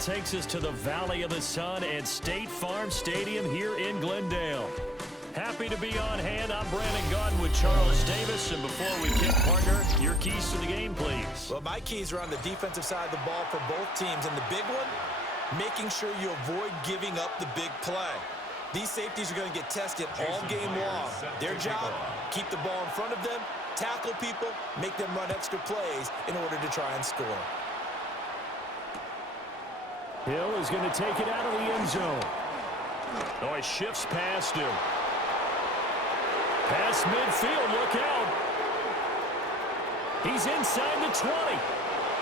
Takes us to the Valley of the Sun at State Farm Stadium here in Glendale. Happy to be on hand. I'm Brandon Gaudin with Charles Davis. And before we kick, partner, your keys to the game, please. Well, my keys are on the defensive side of the ball for both teams. And the big one, making sure you avoid giving up the big play. These safeties are going to get tested all game long. Their job, keep the ball in front of them, tackle people, make them run extra plays in order to try and score. Hill is going to take it out of the end zone. Oh, he shifts past him. Past midfield, look out. He's inside the 20.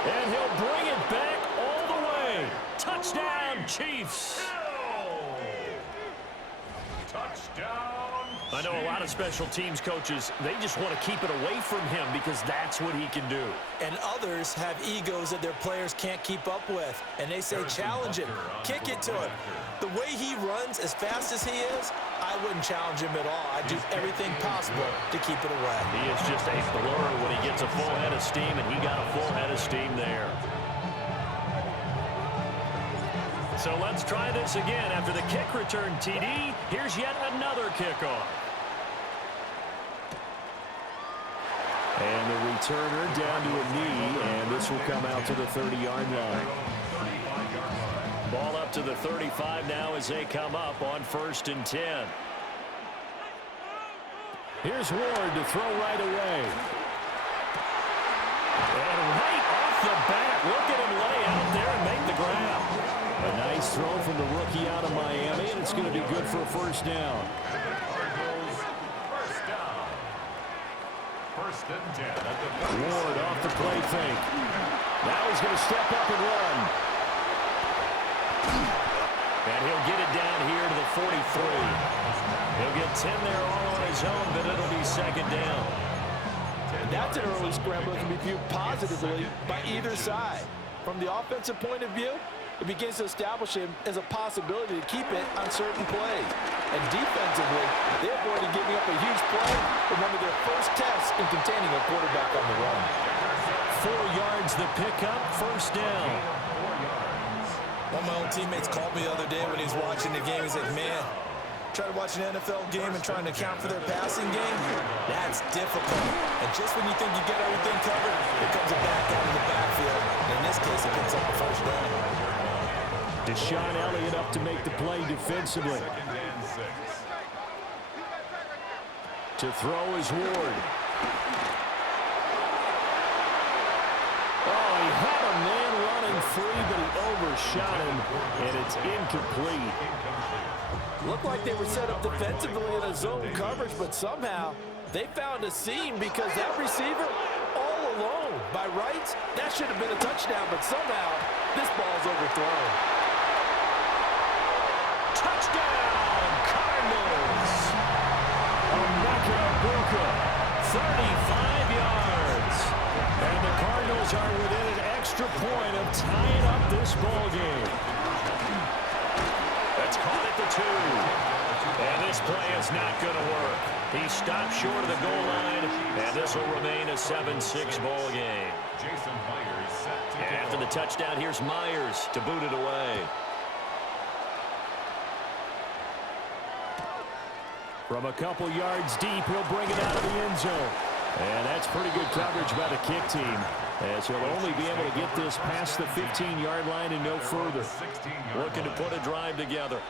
And he'll bring it back all the way. Touchdown, Chiefs. Touchdown. I know a lot of special teams coaches, they just want to keep it away from him because that's what he can do. And others have egos that their players can't keep up with. And they say, challenge him, kick it to him. The way he runs as fast as he is, I wouldn't challenge him at all. I'd do everything possible to keep it away. He is just a blur when he gets a full head of steam, and he got a full head of steam there. So let's try this again. After the kick return TD, here's yet another kickoff. And the returner down to a knee, and this will come out to the 30-yard line. Ball up to the 35 now as they come up on 1st and 10. Here's Ward to throw right away. And right off the bat, look at him lay out there and make the grab. A nice throw from the rookie out of Miami, and it's going to be good for a first down. Ward off the play fake. Now he's going to step up and run. And he'll get it down here to the 43. He'll get 10 there all on his own, but it'll be 2nd down. And that's an early scramble that can be viewed positively by either side. From the offensive point of view, it begins to establish him as a possibility to keep it on certain plays. And defensively, they avoided giving up a huge play in one of their first tests in containing a quarterback on the run. 4 yards the pickup, 1st down. One of my old teammates called me the other day when he was watching the game. He said, man, try to watch an NFL game and trying to account for their passing game, that's difficult. And just when you think you get everything covered, it comes back out of the backfield. And in this case, it picks up the 1st down. Deshaun Elliott up to make the play defensively. To throw is Ward. Oh, he had a man running free, but he overshot him, and it's incomplete. Looked like they were set up defensively in a zone coverage, but somehow they found a seam because that receiver all alone. By rights, that should have been a touchdown, but somehow this ball's overthrown. Touchdown, Cardinals! Emeka Egbuka, 35 yards. And the Cardinals are within an extra point of tying up this ball game. That's caught at the 2. And this play is not going to work. He stopped short of the goal line, and this will remain a 7-6 ball game. And after the touchdown, here's Myers to boot it away. From a couple yards deep, he'll bring it out of the end zone. And that's pretty good coverage by the kick team, as he'll only be able to get this past the 15-yard line and no further. Looking to put a drive together.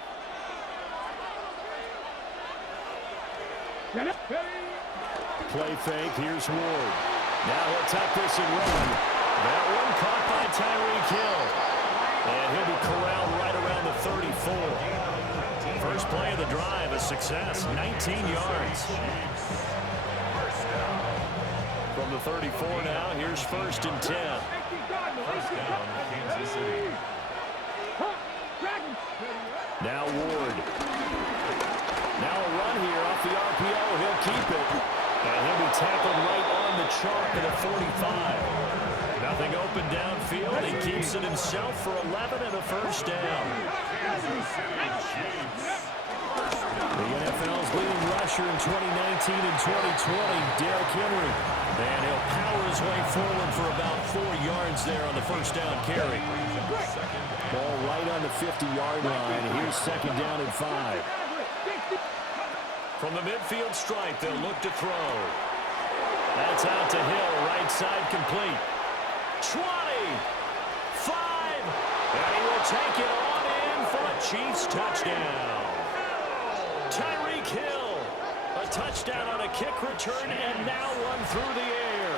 Play fake, here's Ward. Now he'll tuck this and run. That one caught by Tyreek Hill. And he'll be corralled right around the 34. First play of the drive, a success, 19 yards. From the 34 now, here's 1st and 10. Now Ward. Now a run here off the RPO. He'll keep it. And he'll be tackled right on the chalk at the 45. Nothing open downfield. He keeps it himself for 11 and a 1st down. The NFL's leading rusher in 2019 and 2020, Derrick Henry. And he'll power his way forward for about 4 yards there on the 1st down carry. Ball right on the 50-yard line. Here's second down and 5. From the midfield stripe, they'll look to throw. That's out to Hill, right side complete. 20, 5, and he will take it on in for a Chiefs touchdown. Tyreek Hill, a touchdown on a kick return, and now one through the air,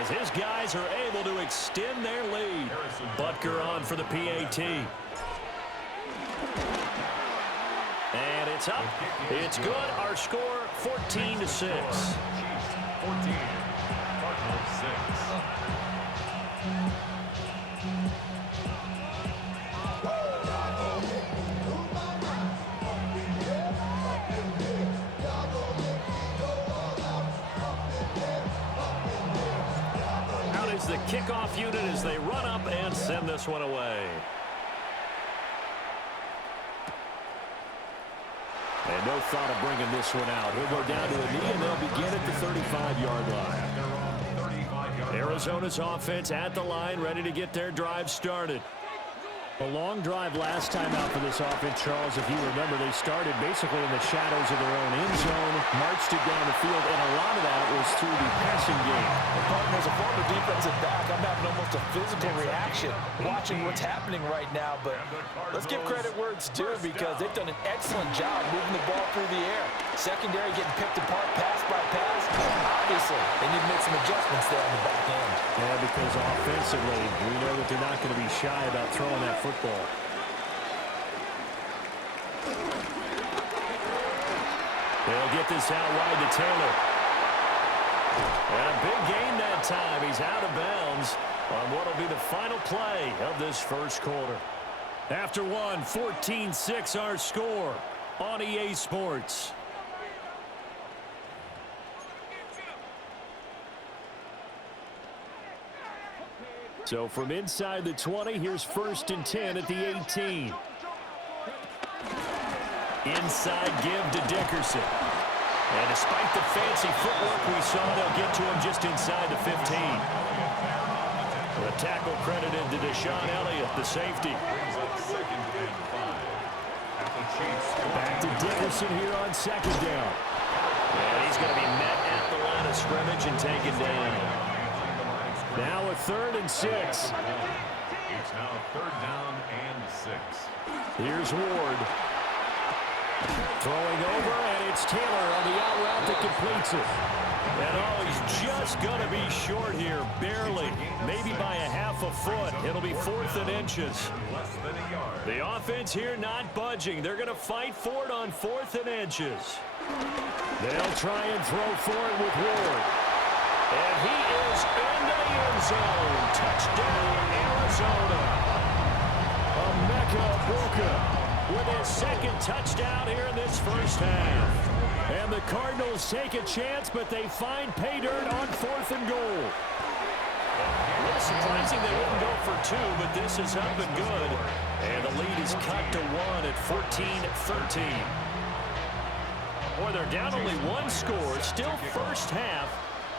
as his guys are able to extend their lead. Butker on for the PAT. And it's up. It's good. Our score, 14-6. 14, Cardinals 6. Out is the kickoff unit as they run up and send this one away. And no thought of bringing this one out. He'll go down to a knee, and they'll begin at the 35-yard line. Arizona's offense at the line, ready to get their drive started. A long drive last time out for this offense, Charles. If you remember, they started basically in the shadows of their own end zone, marched it down the field, and a lot of that was through the passing game. And partner, as a former defensive back, I'm having almost a physical reaction watching what's happening right now. But let's give credit where it's due, because they've done an excellent job moving the ball through the air. Secondary getting picked apart pass by pass. Obviously, they need to make some adjustments there on the back end. Yeah, because offensively, we know that they're not going to be shy about throwing that football. They'll get this out wide to Taylor. And a big gain that time. He's out of bounds on what will be the final play of this first quarter. After one, 14-6 our score on EA Sports. So from inside the 20, here's 1st and 10 at the 18. Inside give to Dickerson. And despite the fancy footwork we saw, they'll get to him just inside the 15. The tackle credited to Deshaun Elliott, the safety. Back to Dickerson here on second down. And he's going to be met at the line of scrimmage and taken down. Now a 3rd and 6. It's now 3rd down and 6. Here's Ward. Throwing over, and it's Taylor on the out route that completes it. And oh, he's just going to be short here, barely. Maybe by a half a foot. It'll be 4th and inches. The offense here not budging. They're going to fight for it on 4th and inches. They'll try and throw for it with Ward. And he is in the end zone. Touchdown, Arizona. Emeka Egbuka with his 2nd touchdown here in this first half. And the Cardinals take a chance, but they find pay dirt on 4th and goal. A little surprising they wouldn't go for 2, but this is up and good. And the lead is cut to 1 at 14-13. Boy, they're down only 1 score. Still first half.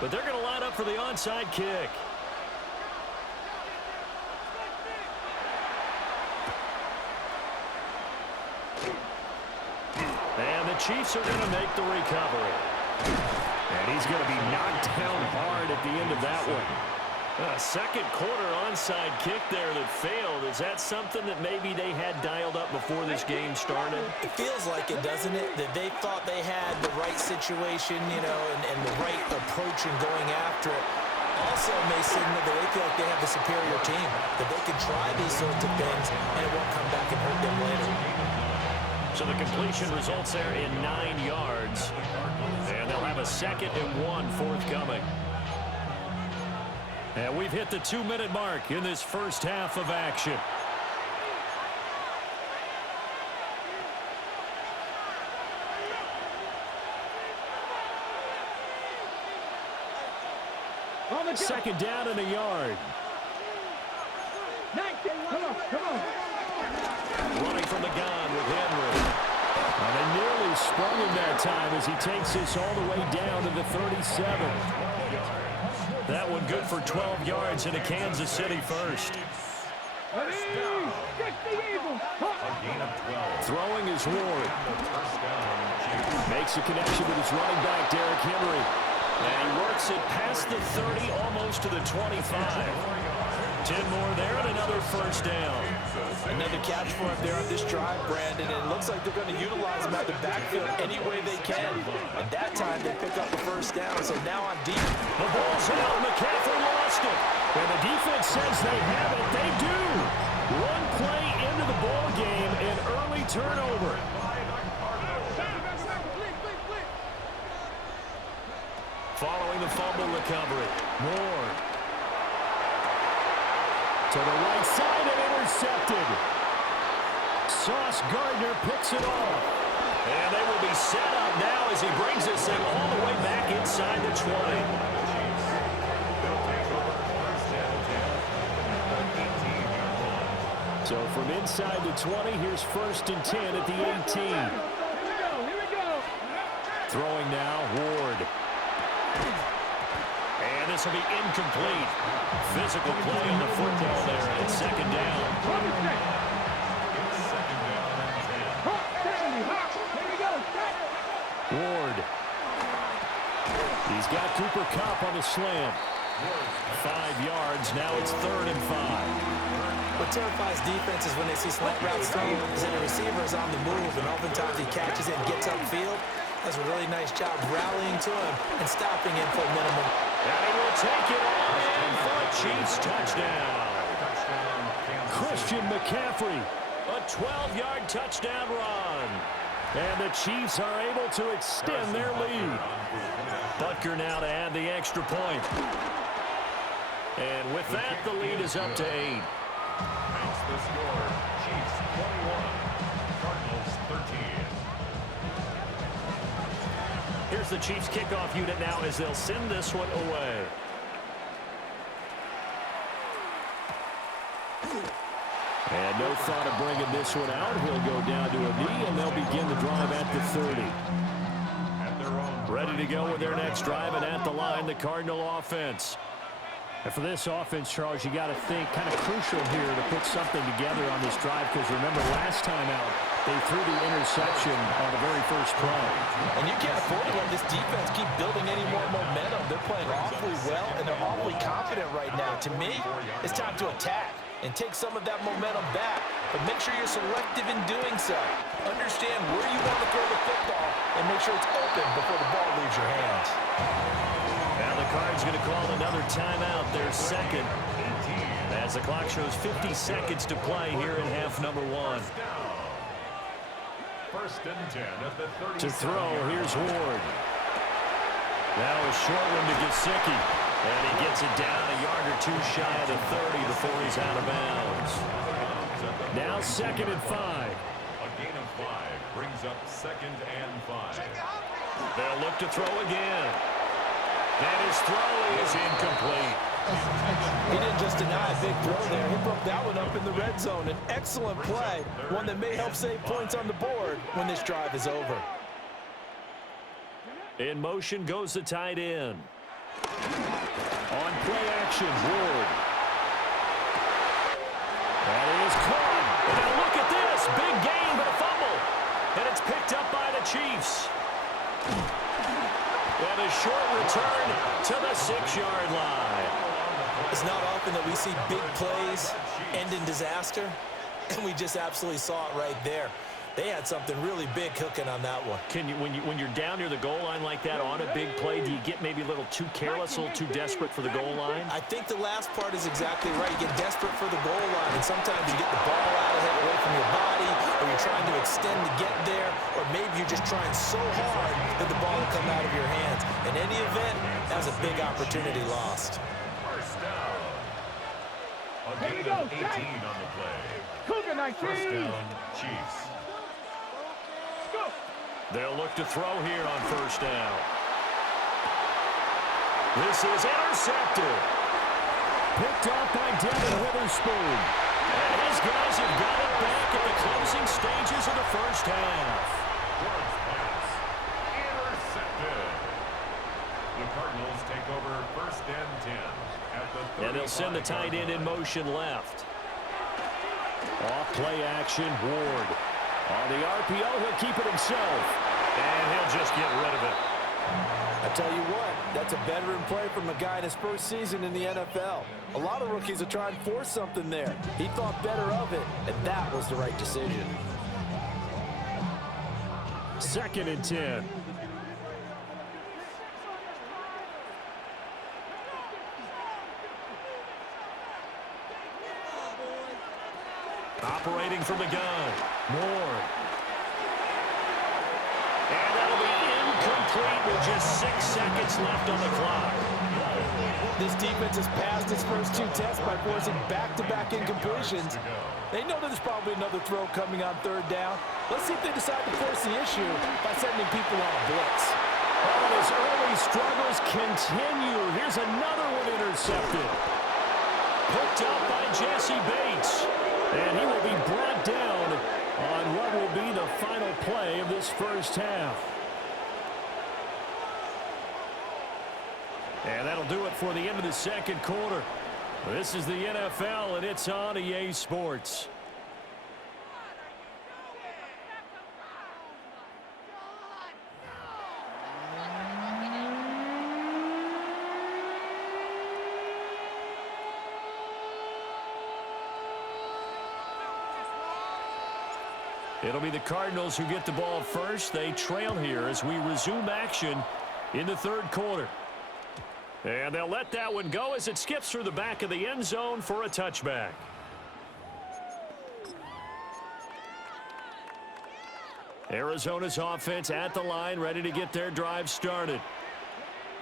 But they're going to line up for the onside kick. And the Chiefs are going to make the recovery. And he's going to be knocked down hard at the end of that one. Second quarter onside kick there that failed. Is that something that maybe they had dialed up before this game started? It feels like it, doesn't it? That they thought they had the right situation, you know, and the right approach in going after it. Also may signal that they feel like they have the superior team, that they can try these sorts of things and it won't come back and hurt them later. So the completion results there in 9 yards. And they'll have a 2nd and 1 forthcoming. And we've hit the 2-minute mark in this first half of action. Second down and a yard. Come on. Running from the gun with Henry. And they nearly sprung him that time as he takes this all the way down to the 37. That one good for 12 yards in a Kansas City first. First down. A gain of 12. Throwing is Ward. First down, Chiefs. Makes a connection with his running back, Derrick Henry. And he works it past the 30, almost to the 25. 10 more there and another first down. Another catch for him there on this drive, Brandon, and it looks like they're going to utilize him at the backfield any way they can. At that time, they pick up the first down, so now on deep. The ball's out. McCaffrey lost it. And the defense says they have it. They do. One play into the ball game, an early turnover. Following the fumble recovery, Ward. To the right side and intercepted. Sauce Gardner picks it off. And they will be set up now as he brings this thing all the way back inside the 20. So from inside the 20, here's first and 10 at the 18. Here we go. Throwing now, Ward. And this will be incomplete. Physical play on the football there, and it's second down. Ward. He's got Cooper Kupp on the slam. 5 yards. Now it's 3rd and 5. What terrifies defenses when they see slant routes thrown is that the receiver is on the move, and oftentimes he catches it and gets upfield. Does a really nice job rallying to him and stopping him for a minimum. And he will take it all in for a Chiefs touchdown. Christian McCaffrey, a 12-yard touchdown run. And the Chiefs are able to extend their lead. Butker now to add the extra point. And with that, the lead is up to 8. Makes the score. Chiefs 21, Cardinals 13. Here's the Chiefs kickoff unit now as they'll send this one away. And no thought of bringing this one out. He'll go down to a knee, and they'll begin the drive at the 30. Ready to go with their next drive, and at the line, the Cardinal offense. And for this offense, Charles, you got to think kind of crucial here to put something together on this drive, because remember last time out, they threw the interception on the very first play. And you can't afford to let this defense keep building any more momentum. They're playing awfully well, and they're awfully confident right now. To me, it's time to attack and take some of that momentum back, but make sure you're selective in doing so. Understand where you want to throw the football and make sure it's open before the ball leaves your hands. Now the Cards going to call another timeout, their second, as the clock shows 50 seconds to play here in half number 1. First and 10 at the 30. To throw, here's Ward. Now a short one to Gesicki. And he gets it down a yard or 2 shy of the 30 before he's out of bounds. Now 2nd and 5. A gain of 5 brings up 2nd and 5. They'll look to throw again. And his throw is incomplete. He didn't just deny a big throw there. He broke that one up in the red zone. An excellent play, one that may help save points on the board when this drive is over. In motion goes the tight end. On play action, Ward. That is caught. And now look at this. Big gain, but a fumble. And it's picked up by the Chiefs. And a short return to the 6-yard line. It's not often that we see big plays end in disaster, and we just absolutely saw it right there. They had something really big cooking on that one. Can you, when you're down near the goal line like that on a big play, do you get maybe a little too careless, a little too desperate for the goal line? I think the last part is exactly right. You get desperate for the goal line, and sometimes you get the ball out ahead away from your body, or you're trying to extend to get there, or maybe you're just trying so hard that the ball will come out of your hands. In any event, that's a big opportunity lost. First down. A gain of 18 on the play. Cougar 19. First down, Chiefs. They'll look to throw here on first down. This is intercepted. Picked off by Devin Witherspoon. And his guys have got it back at the closing stages of the first half. Ward's pass. Intercepted. The Cardinals take over first and 10 at the 35. And they'll send the tight end in motion left. Off play action, Ward. On the RPO, he'll keep it himself. And he'll just get rid of it. I tell you what, that's a veteran play from a guy in his first season in the NFL. A lot of rookies are trying to force something there. He thought better of it, and that was the right decision. 2nd and 10. Operating from the gun. Moore. And that'll be incomplete with just 6 seconds left on the clock. This defense has passed its first 2 tests by forcing back-to-back incompletions. They know that there's probably another throw coming on 3rd down. Let's see if they decide to force the issue by sending people on a blitz. Oh, his early struggles continue. Here's another one intercepted. Picked up by Jesse Bates. And he will be brought down on what will be the final play of this first half. And that'll do it for the end of the 2nd quarter. This is the NFL, and it's on EA Sports. It'll be the Cardinals who get the ball first. They trail here as we resume action in the 3rd quarter. And they'll let that one go as it skips through the back of the end zone for a touchback. Arizona's offense at the line, ready to get their drive started.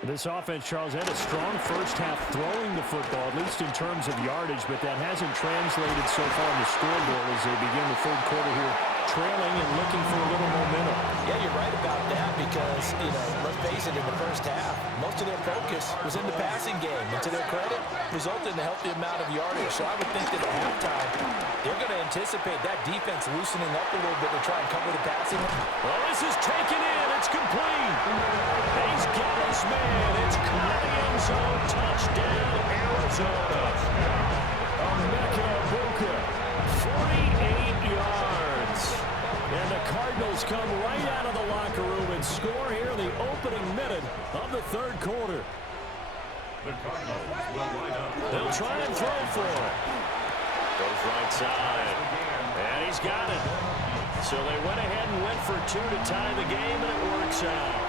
This offense, Charles, had a strong first half throwing the football, at least in terms of yardage, but that hasn't translated so far on the scoreboard as they begin the 3rd quarter here, trailing and looking for a little momentum. Yeah, you're right about that because, let's face it, in the first half, most of their focus was in the passing game. And to their credit, resulted in a healthy amount of yardage. So I would think that at halftime, they're going to anticipate that defense loosening up a little bit to try and cover the passing. Well, this is taken in. It's complete. He's got his man. It's caught the end zone. Touchdown, Arizona. Emeka Egbuka, 48 yards. And the Cardinals come right out of the locker room and score here in the opening minute of the 3rd quarter. The Cardinals will line up. They'll try and throw for it. Goes right side. And he's got it. So they went ahead and went for 2 to tie the game, and it works out.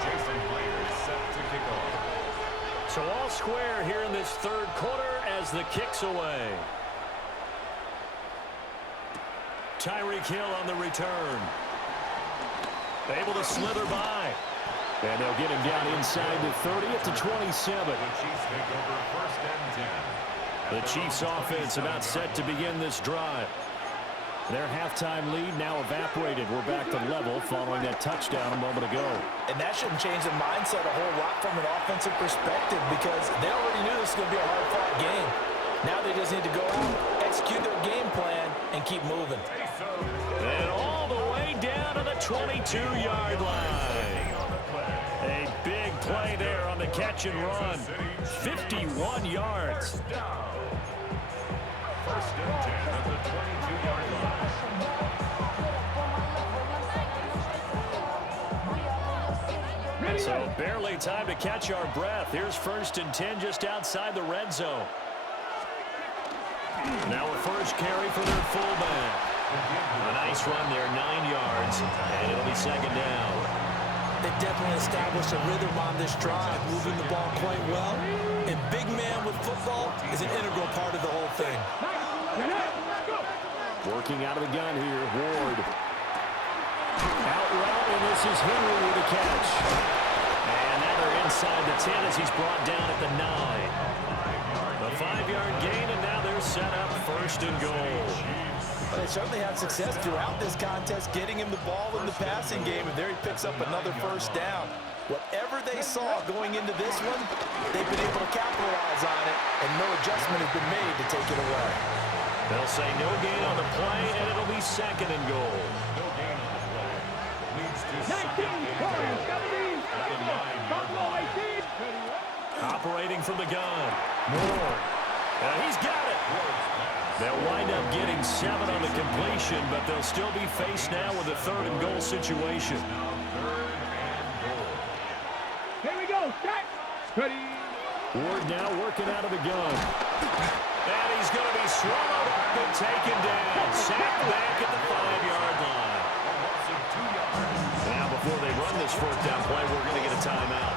Jason Myers set to kick off. So all square here in this 3rd quarter as the kick's away. Tyreek Hill on the return. Able to slither by. And they'll get him down inside the 30 at the 27. The Chiefs take over 1st and 10. The Chiefs offense about set to begin this drive. Their halftime lead now evaporated. We're back to level following that touchdown a moment ago. And that shouldn't change the mindset a whole lot from an offensive perspective because they already knew this was going to be a hard-fought game. Now they just need to go out, execute their game plan, and keep moving. And all the way down to the 22-yard line. A big play there on the catch and run. 51 yards. 1st and 10 at the 22-yard line. So barely time to catch our breath. Here's 1st and 10 just outside the red zone. Now a first carry for their fullback. A nice run there, 9 yards, and it'll be 2nd down. They've definitely established a rhythm on this drive, moving the ball quite well. And big man with football is an integral part of the whole thing. Working out of the gun here, Ward. Out route, and this is Henry with the catch. And now they're inside the 10 as he's brought down at the 9. A 5-yard gain, and now they're set up 1st and goal. They certainly had success throughout this contest, getting him the ball in the passing game, and there he picks up another 1st down. Whatever they saw going into this one, they've been able to capitalize on it, and no adjustment has been made to take it away. They'll say no gain on the play, and it'll be 2nd and goal. No gain on the play. Leads to 19, 20, 17, Buffalo 18. Operating from the gun. Moore. And he's got it. They'll wind up getting 7 on the completion, but they'll still be faced now with a 3rd and goal situation. Here we go. Set. Ready. Ward now working out of the gun. And he's going to be swallowed up and taken down. Sacked back at the 5-yard line. Now before they run this 4th down play, we're going to get a timeout.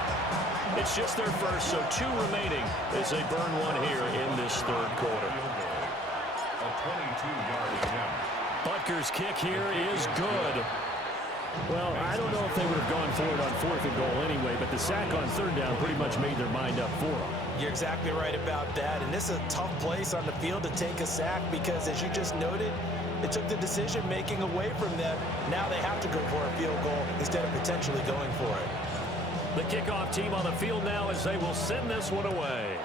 It's just their first, so 2 remaining as they burn one here in this 3rd quarter. A 22-yard attempt. Butker's kick here is good. Well, I don't know if they would have gone for it on 4th and goal anyway, but the sack on 3rd down pretty much made their mind up for them. You're exactly right about that, and this is a tough place on the field to take a sack because, as you just noted, it took the decision-making away from them. Now they have to go for a field goal instead of potentially going for it. The kickoff team on the field now as they will send this one away.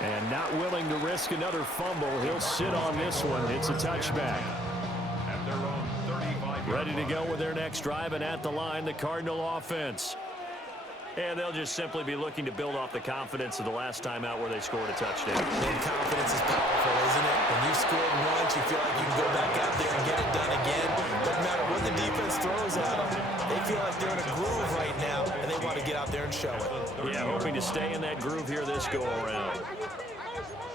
And not willing to risk another fumble, he'll sit on this one. It's a touchback. At their own 35. Ready to go with their next drive, and at the line, the Cardinal offense. And they'll just simply be looking to build off the confidence of the last time out where they scored a touchdown. And confidence is powerful, isn't it? When you've scored once, you feel like you can go back out there and get it done again. Doesn't matter what the defense throws at them. They feel like they're in a groove right now, and they want to get out there and show it. Yeah, hoping to stay in that groove here this go-around.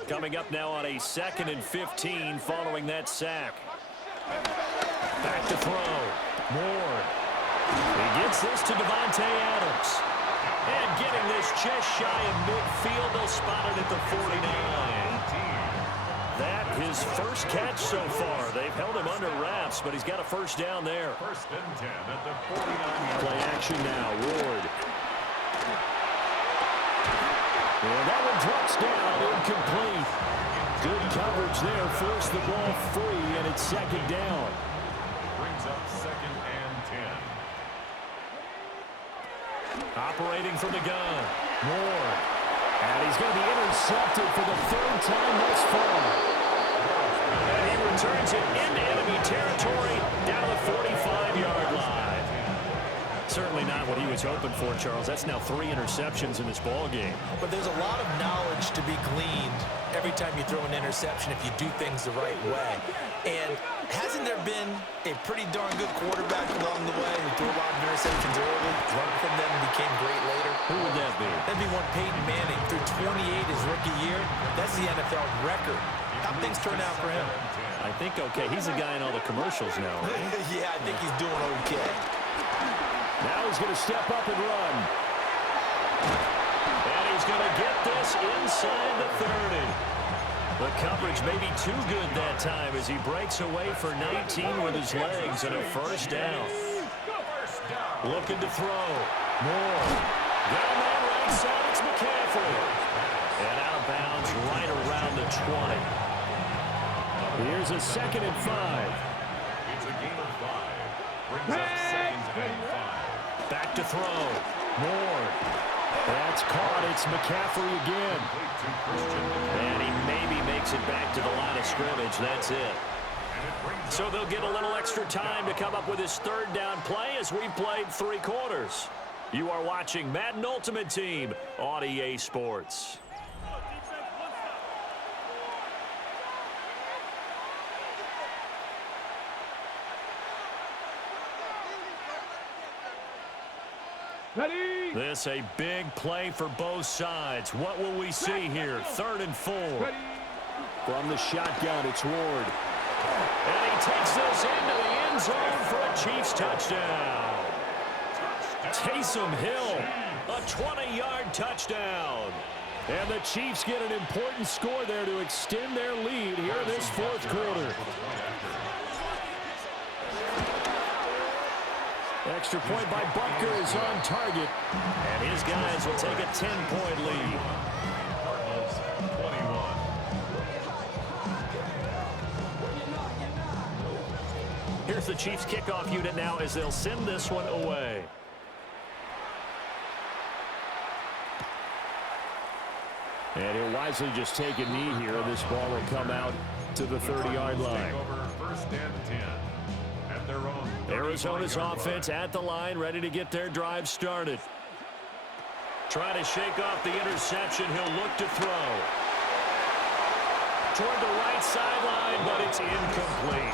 Coming up now on a 2nd and 15 following that sack. Back to throw. Ward. He gets this to Devontae Adams. And getting this just shy of midfield, they'll spot it at the 49. That his first catch so far. They've held him under wraps, but he's got a 1st down there. 1st and 10 at the 49. Play action now. Ward. And that one drops down, incomplete. Good coverage there, forced the ball free, and it's 2nd down. Brings up 2nd and 10. Operating from the gun. Ward. And he's going to be intercepted for the 3rd time thus far. And he returns it into enemy territory down to the 45-yard line. Certainly not what he was hoping for, Charles. That's now 3 interceptions in this ball game. But there's a lot of knowledge to be gleaned every time you throw an interception if you do things the right way. And hasn't there been a pretty darn good quarterback along the way who threw a lot of interceptions early, learned from them, and became great later? Who would that be? That'd be one Peyton Manning. Through 28 his rookie year. That's the NFL record. How things turn out for him? I think okay. He's the guy in all the commercials now, right? Yeah, I think he's doing okay. Now he's going to step up and run. And he's going to get this inside the 30. The coverage may be too good that time as he breaks away for 19 with his legs and a 1st down. Looking to throw. More. Got a man right side. It's McCaffrey. And out of bounds right around the 20. Here's a 2nd and 5. It's a gain of 5. Brings up 2nd and 5. Back to throw. More. That's caught. It's McCaffrey again. And he maybe makes it back to the line of scrimmage. That's it. So they'll get a little extra time to come up with his 3rd down play as we've played 3 quarters. You are watching Madden Ultimate Team on EA Sports. Ready. This a big play for both sides. What will we see here? 3rd and 4. Ready. From the shotgun, it's Ward. And he takes this into the end zone for a Chiefs touchdown. Taysom Hill, a 20-yard touchdown. And the Chiefs get an important score there to extend their lead here in this 4th quarter. Extra point by Butker is on target. And his guys will take a 10-point lead. Cardinals 21. Here's the Chiefs kickoff unit now as they'll send this one away. And he'll wisely just take a knee here. This ball will come out to the 30-yard line. Over 1st and 10. At their own Arizona's offense at the line, ready to get their drive started. Trying to shake off the interception. He'll look to throw. Toward the right sideline, but it's incomplete.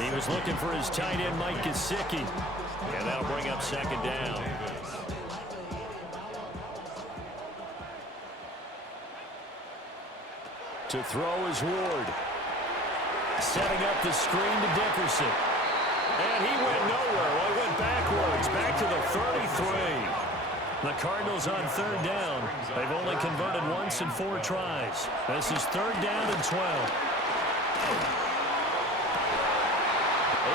He was looking for his tight end, Mike Gesicki. And that'll bring up second down. To throw is Ward. Setting up the screen to Dickerson. And he went nowhere. Well, he went backwards, back to the 33. The Cardinals on third down. They've only converted once in 4 tries. This is third down and 12.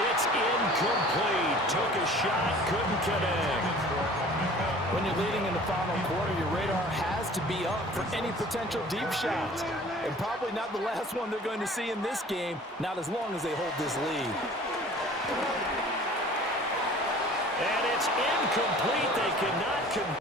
It's incomplete. Took a shot, couldn't connect. When you're leading in the final quarter, your radar has to be up for any potential deep shots. And probably not the last one they're going to see in this game, not as long as they hold this lead. And it's incomplete. They cannot